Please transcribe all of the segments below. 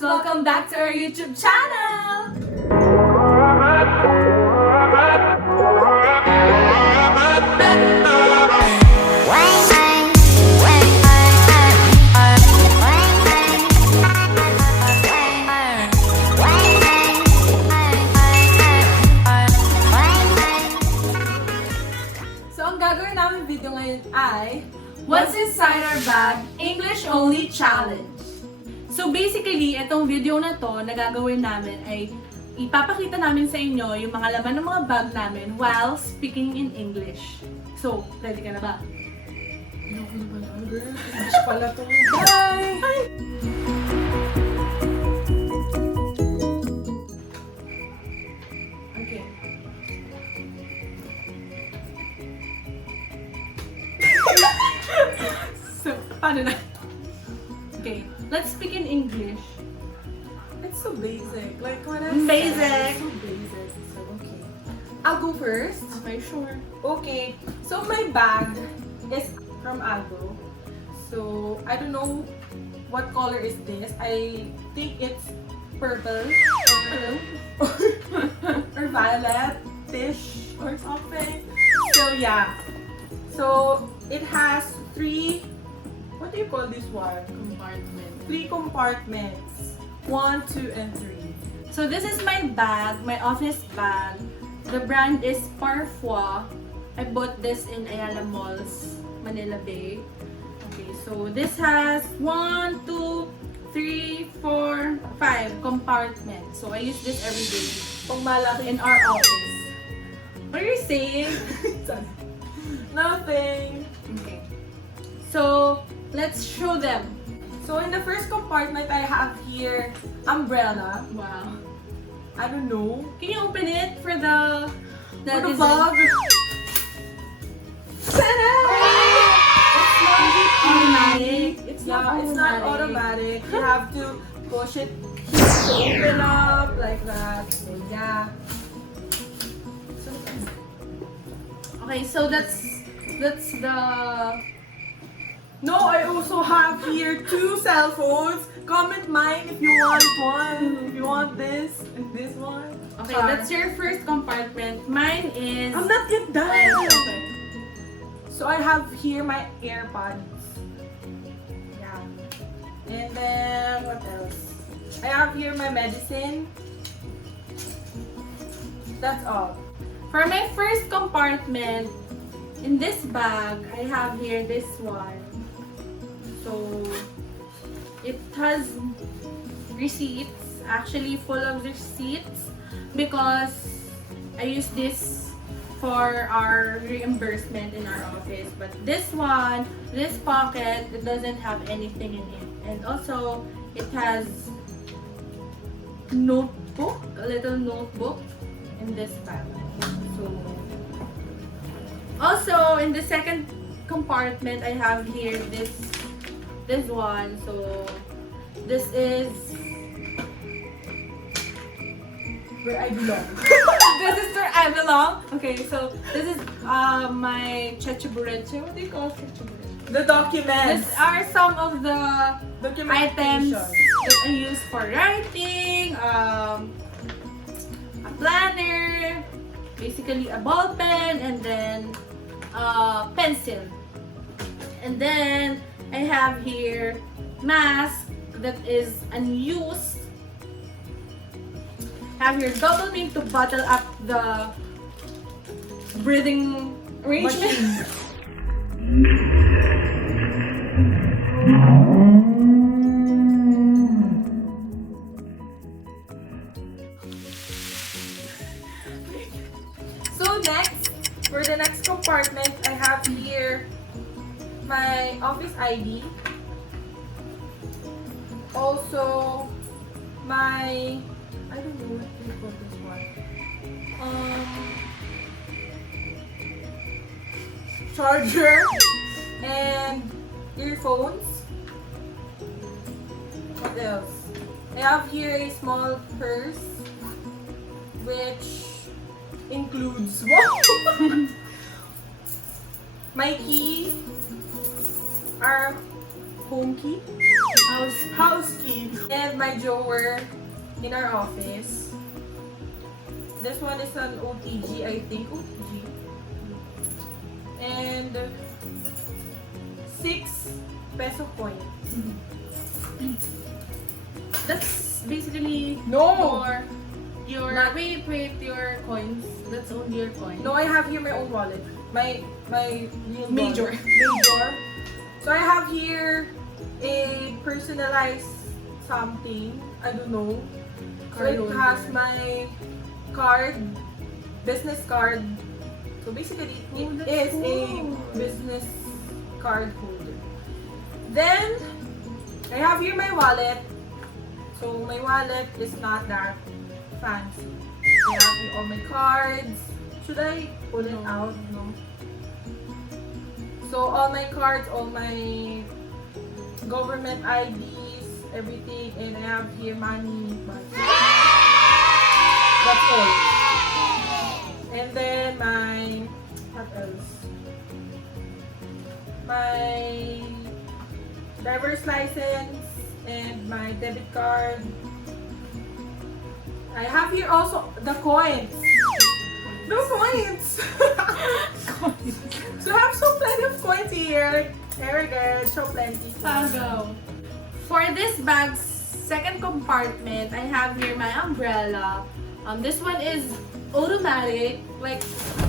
Vlogs! Welcome back to our YouTube channel! So, ang gagawin namin video ngayon ay What's Inside Our Bag English Only Challenge. So basically, itong video na to na gagawin namin ay ipapakita namin sa inyo yung mga laman ng mga bag namin while speaking in English. So, ready ka na ba? Ayoko na pala, girl. English pala to. Bye! Okay. So, paano na? Okay, let's speak in English. It's so basic. Like what I Basic. said, it's so basic. So, okay. I'll go first. Okay, sure. Okay. So, my bag is from Aldo. So, I don't know what color is this. I think it's purple or violet-ish or something. So, yeah. So, it has three, what do you call this one? Compartment. 3 compartments. 1, 2, and 3. So this is my bag, my office bag. The brand is Parfois. I bought this in Ayala Malls, Manila Bay. Okay, so this has 1, 2, 3, 4, 5 compartments. So I use this every day Pang malaki. in our office. What are you saying? Nothing. Okay. So let's show them. So in the first compartment, I have here umbrella. Wow. I don't know. Can you open it for the For the design? bag. Ta-da! Automatic. It's not automatic. You have to push it here to open up like that. So yeah. Okay, so that's the No, I also have here 2 cell phones. Comment mine if you want one. If you want this and this one. okay. That's your first compartment. Mine is. I'm not yet done. Okay. So I have here my AirPods. Yeah. And then what else? I have here my medicine. That's all. For my first compartment, in this bag, I have here this one. So it has receipts, actually full of receipts, because I use this for our reimbursement in our office. But this one, this pocket, it doesn't have anything in it. And also, it has notebook, a little notebook in this bag. So, also in the second compartment, I have here this one. So this is Where I belong. this is where I belong. Okay, so this is my chechebureche. What do you call chechebureche? The documents. These are some of the items Documentation. that I use for writing, a planner, basically a ball pen, and then a pencil. And then I have here mask that is unused. Have here double mint to bottle up the breathing arrangement. So next, for the next compartment, I have here my office ID. Also, my, I don't know what do you call this one. Charger and earphones. What else? I have here a small purse, which includes my key, our home key, house key, and my drawer in our office. This one is an OTG, I think. OTG. And 6 peso coin. That's basically No! your Not- wait, your coins. That's only your coins. No, I have here my own wallet. My real Major. wallet. Major. So I have here a personalized something. I don't know. So Card it holder. has my card, business card. So basically, Oh, it that's is a cool. business card holder. Then, I have here my wallet. So my wallet is not that fancy. I have here all my cards. Should I pull it No. out? No. So all my cards, all my government IDs, everything, and I have here money. But that's all. And then my, what else? My driver's license and my debit card. I have here also the coins. The coins! So I have so plenty of coins here. There it is, so plenty. Go. For this bag's second compartment, I have here my umbrella. This one is automatic. Like,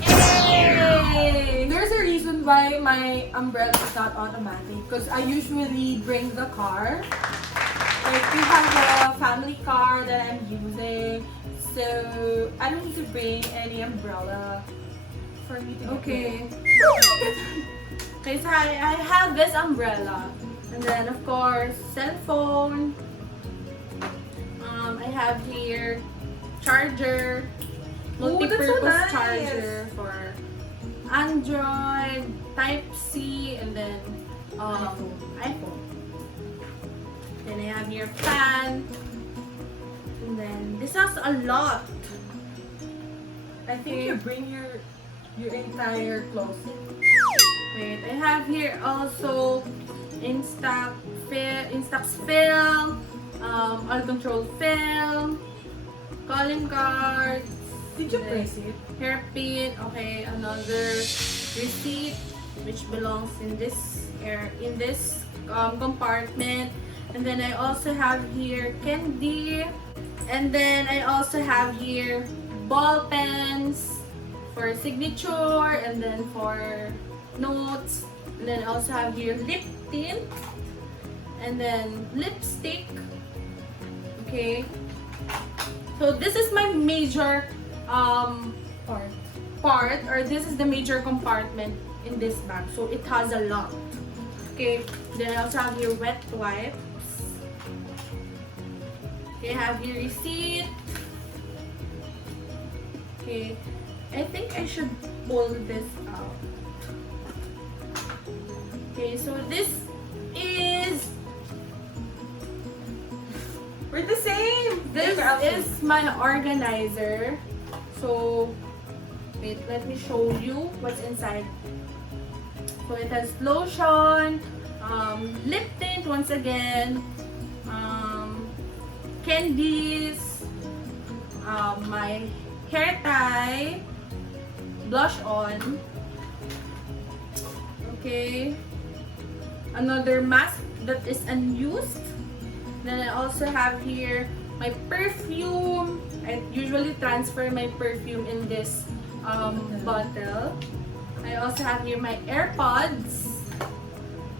hey! There's a reason why my umbrella is not automatic because I usually bring the car. Like we have a family car that I'm using, so I don't need to bring any umbrella for me to Okay. Okay, so I have this umbrella. And then, of course, cell phone. I have here charger. Oh, that's so Multi-purpose nice. charger for Android, Type-C, and then iPhone. Then I have your fan. And then, this has a lot. I think you bring your entire closet. Wait, I have here also Instax film, all control film, calling cards. Did you then press it? hairpin? Okay, another receipt which belongs in this compartment. And then I also have here candy. And then I also have here ball pens for signature and then for notes. And then I also have here lip tint and then lipstick. Okay. So this is my major part, or this is the major compartment in this bag. So it has a lot. Okay. Then I also have here wet wipes. Okay, I have here receipt. Okay. I think I should pull this out. Okay, so this is We're the same! this is my organizer. So wait, let me show you what's inside. So it has lotion, lip tint once again, candies, my hair tie, blush on. Okay. Another mask that is unused. Then I also have here my perfume. I usually transfer my perfume in this bottle. I also have here my AirPods.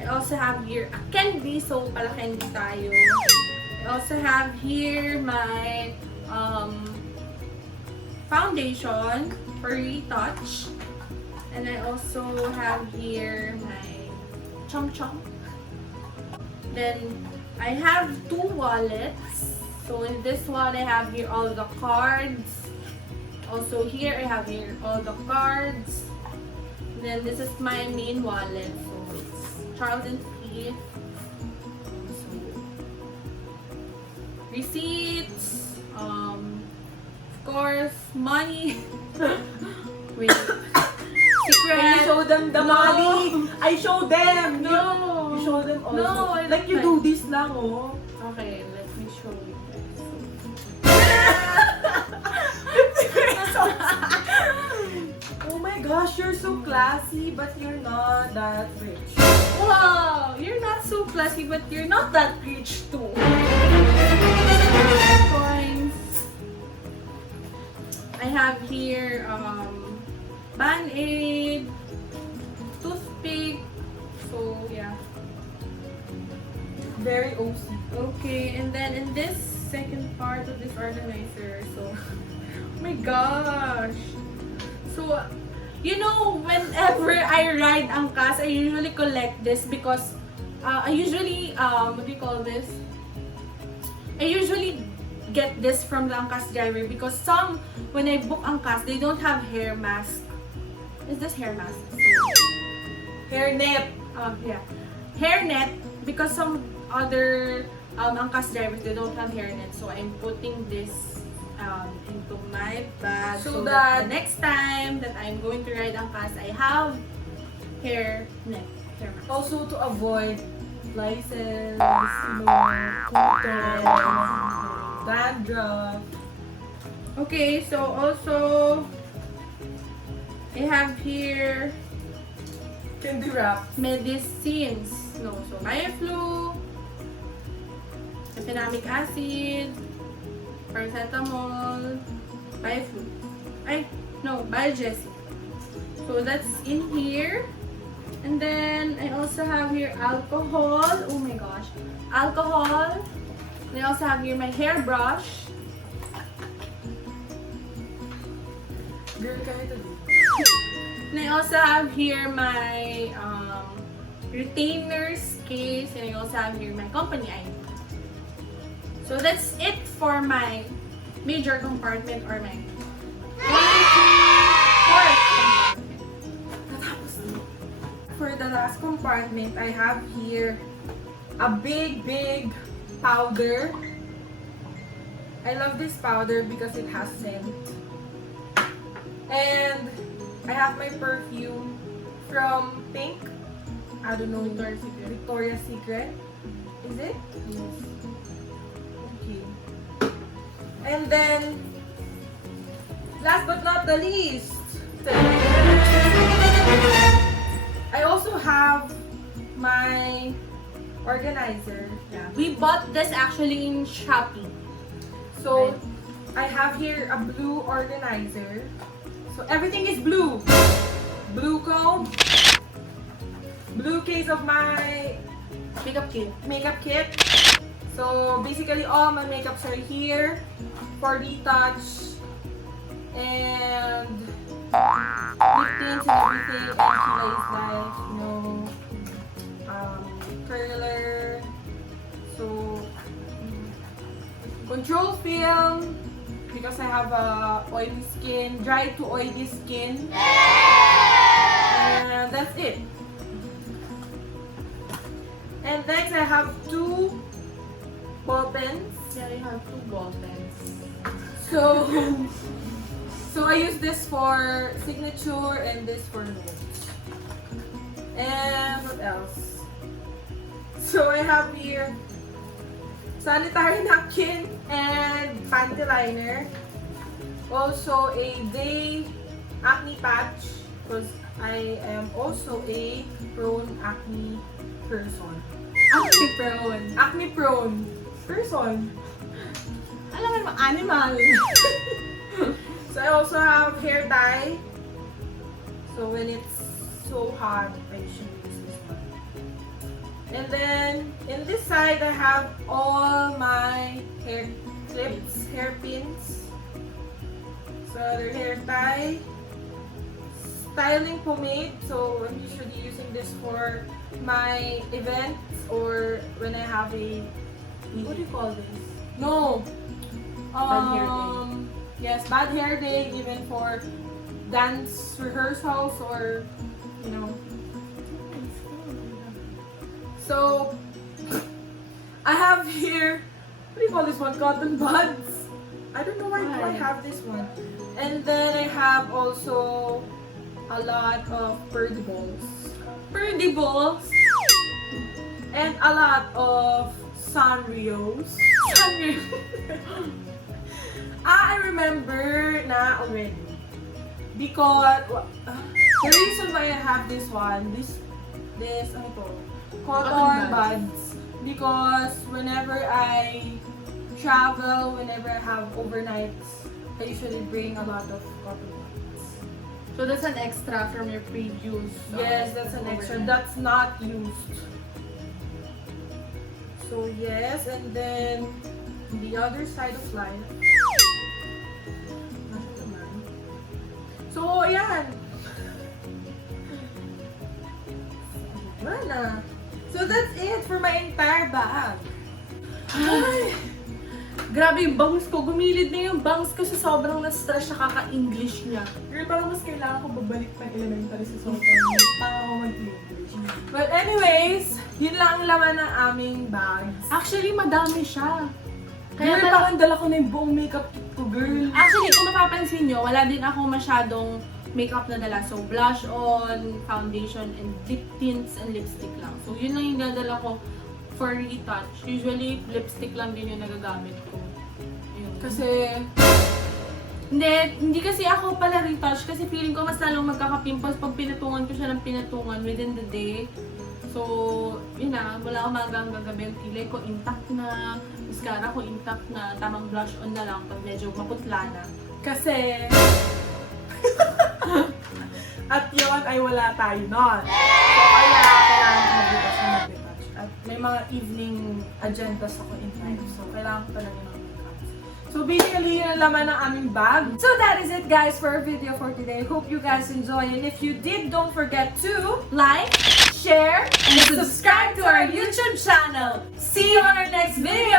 I also have here a candy. So, pala candy tayo. I also have here my foundation for retouch. And I also have here my chom chom. Then I have 2 wallets. So in this one I have here all the cards. Also here I have here all the cards. And then this is my main wallet. So it's Charles and Keith. So, receipts. Of course, money. Wait. Can you Secret. show them the No. money? I show them! No. You show them also. No, I like you don't do this lang, oh. Okay, let me show you guys. Oh my gosh, you're so classy, but you're not that rich. Wow, you're not so classy, but you're not that rich too. Coins. I have here Band-Aid, toothpick. So yeah. Very OC. Okay, and then in this second part of this organizer, so oh my gosh. So you know, whenever I ride angkas, I usually collect this because I usually what do you call this? I usually get this from the angkas driver because some when I book angkas, they don't have hair mask. Is this hair mask? Hair net. Yeah, hair net because some other angkas drivers they don't have hair net, so I'm putting this into my bag so that the next time that I'm going to ride angkas, I have hair net. Hair mask. Also to avoid license, dandruff. Okay, so also I have here Candy wrap. medicines. No, so flu, epinamic acid, paracetamol, flu. Biogesic. So that's in here. And then I also have here alcohol. Oh my gosh. Alcohol. And I also have here my hairbrush. Girl, kami to do. And I also have here my retainers case, and I also have here my company ID. So that's it for my major compartment or my fourth compartment. Natapos na. For the last compartment, I have here a big powder. I love this powder because it has scent. And I have my perfume from Pink. I don't know, Victoria's Secret. Is it? Yes. Okay. And then, last but not the least, I also have my organizer. Yeah. We bought this actually in Shopee. So, I have here a blue organizer. So, everything is blue. Blue comb. Blue case of my makeup kit. So, basically all my makeups are here for retouch and lip tints and everything. And Sheila is like, you know, curler. So, control film because I have a oily skin, dry to oily skin. And that's it. And next I have two ball pens. Yeah, I have two ball pens. So I use this for signature and this for notes. And what else? So I have here sanitary napkin and panty liner. Also a day acne patch because I am also a prone acne person. Acne prone person. Alam mo, animal. So I also have hair dye. So when it's so hot, I should use this one. And then in this side, I have all my hair clips, hairpins. So the hair tie, styling pomade. So I'm usually using this for my events or when I have a, what do you call this? No. Bad hair day. Yes, bad hair day, even for dance rehearsals or, you know. So, I have here, what do you call this one? Cotton buds. I don't know why do I have this one. And then I have also a lot of birdie balls. Birdie balls. And a lot of Sanrios. I remember na already. Because the reason why I have this one, this ano to? Cotton buds. Because whenever I travel, whenever I have overnights, I usually bring a lot of cotton buds. So that's an extra from your previous. Yes, that's an extra. That's not used. So yes, and then the other side of life. So yan. Wala. So that's it for my entire bag. Ay, grabe yung bangs ko. Gumilid na yung bangs ko sa sobrang na-stress siya kaka-English niya. Girl, parang mas kailangan ko babalik ng elementary sa sobrang para ako mag-English. But anyways, yun lang ang laman ng aming bags. Actually, madami siya. Girl, parang dala ko na yung buong makeup kit ko, girl. Actually, kung mapapansin nyo, wala din ako masyadong makeup na dala. So, blush on, foundation, and lip tints and lipstick lang. So, yun lang yung dadala ko for retouch. Usually, lipstick lang din yung nagagamit ko. Yun. Kasi, hindi kasi ako pala retouch kasi feeling ko mas lalong magkaka-pimples pag pinatungan ko siya ng pinatungan within the day. So, yun na, wala akong magang gagabi. Yung kilay ko intact na, mascara ko intact na, tamang blush on na lang pag medyo maputla na. kasi, at yun ay wala tayo nun. So, kailangan ko mag-retouch na mag-retouch. At may mga evening agendas ako in life. So, kailangan ko talaga ng makeup. So, basically, yun ang laman ng aming bag. So, that is it, guys, for our video for today. Hope you guys enjoy. And if you did, don't forget to Like, share, and subscribe to our YouTube channel. See you on our next video!